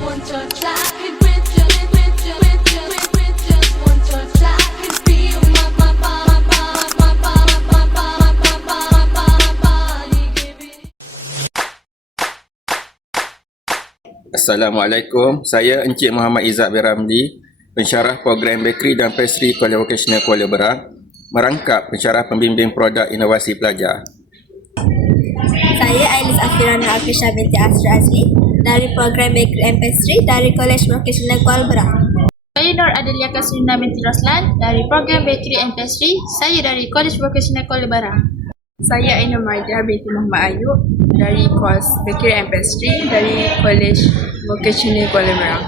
one touch, I could with just one touch, I could feel my body giving. Assalamualaikum, saya Encik Muhammad Izzat bin Ramli, pensyarah program Bakery dan Pastry Kuala Vocational Kuala Berang, merangkap pensyarah pembimbing produk inovasi pelajar. Saya Ailis Afirana Afisha binti Asra Azli dari program Bakery and Pastry dari College Vocational Kuala Berang. Saya Nur Adelia Kasrina binti Roslan dari program Bakery and Pastry. Saya dari College Vocational Kuala Berang. Saya Ainul Marja binti Muhammad Ayub dari kos Bakery and Pastry dari College Vocational Kuala Berang.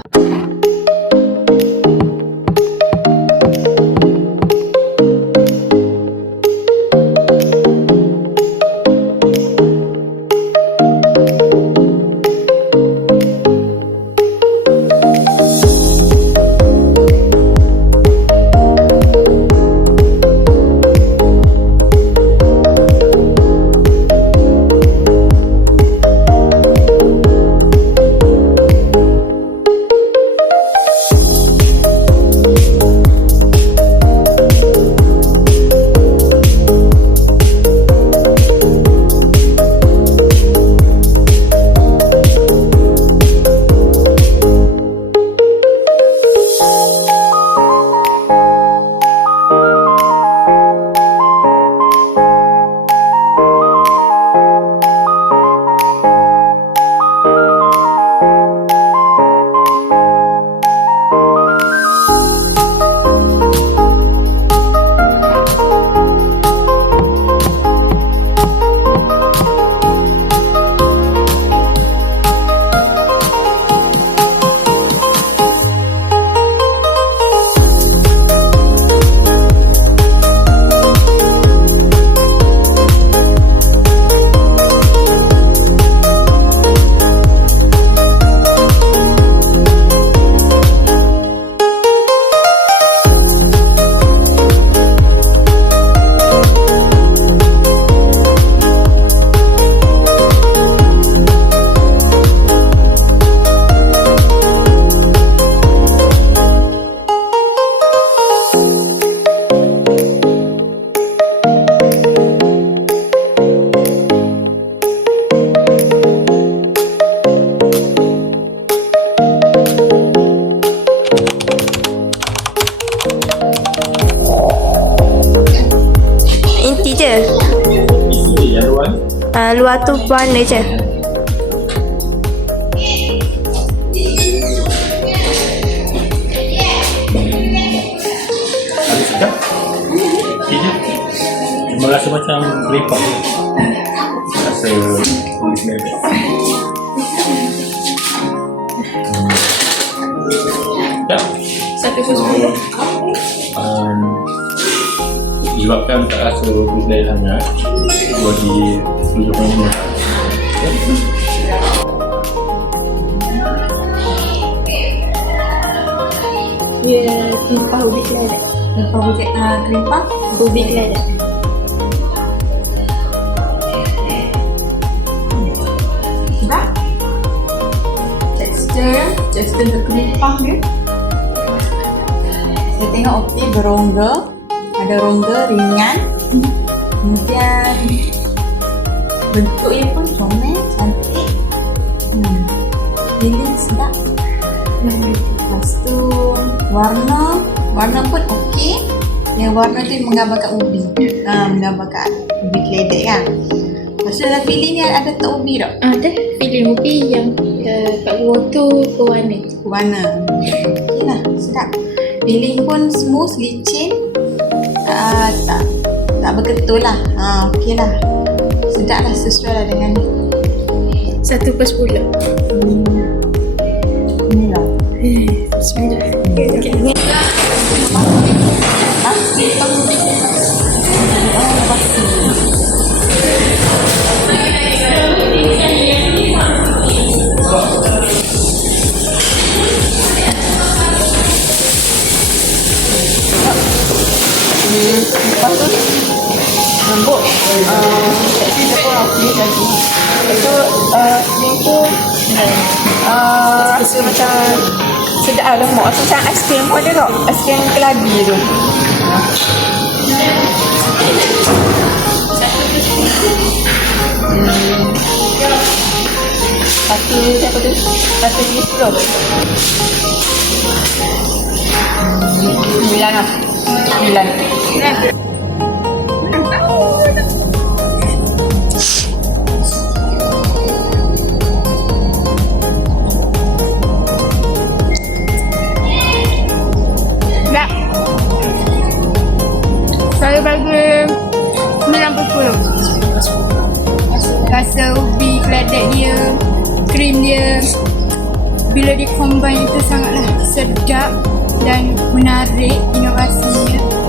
Inti je. Luar tu warna je. Ada sedap. Tidak. Cuma rasa macam lepak. Rasa tulis merah. Ya. 1/10. Disebabkan tak rasa budaya sangat, buat di 7.5. Ya, krimpah ubi keledek. Krimpah ubi keledek. Sedap. Tekstur berkerimpah dia. Saya tengok okey berongga. Ada rongga ringan. Kemudian bentuknya pun comel, cantik. Feeling sedap. Lepas tu warna pun okey. Yang warna tu menggambarkan ubi. Menggambarkan ubi keledek kan. Lepas tu dalam feeling ni ada tak ubi tak? Ada filem ubi yang kat luar tu berwarna. Okey lah, sedap. Feeling pun smooth, licin. Tak berketul lah. Okey lah. Sedap lah, sesuai lah dengan 1/10. inilah. Bismillah. Lepas tu lembut, tekstur dia pun okey lagi. Lepas tu dia tu rasa macam sedap lah lemak. Macam aiskrim pun ada tak? Aiskrim keladi tu. Satu siapa tu? Satu ni 10. 9 lah. 9. Tak. Saya bagi 90. Rasa ubi keledek dia, krim dia, bila di combine itu sangatlah sedap dan menarik inovasinya.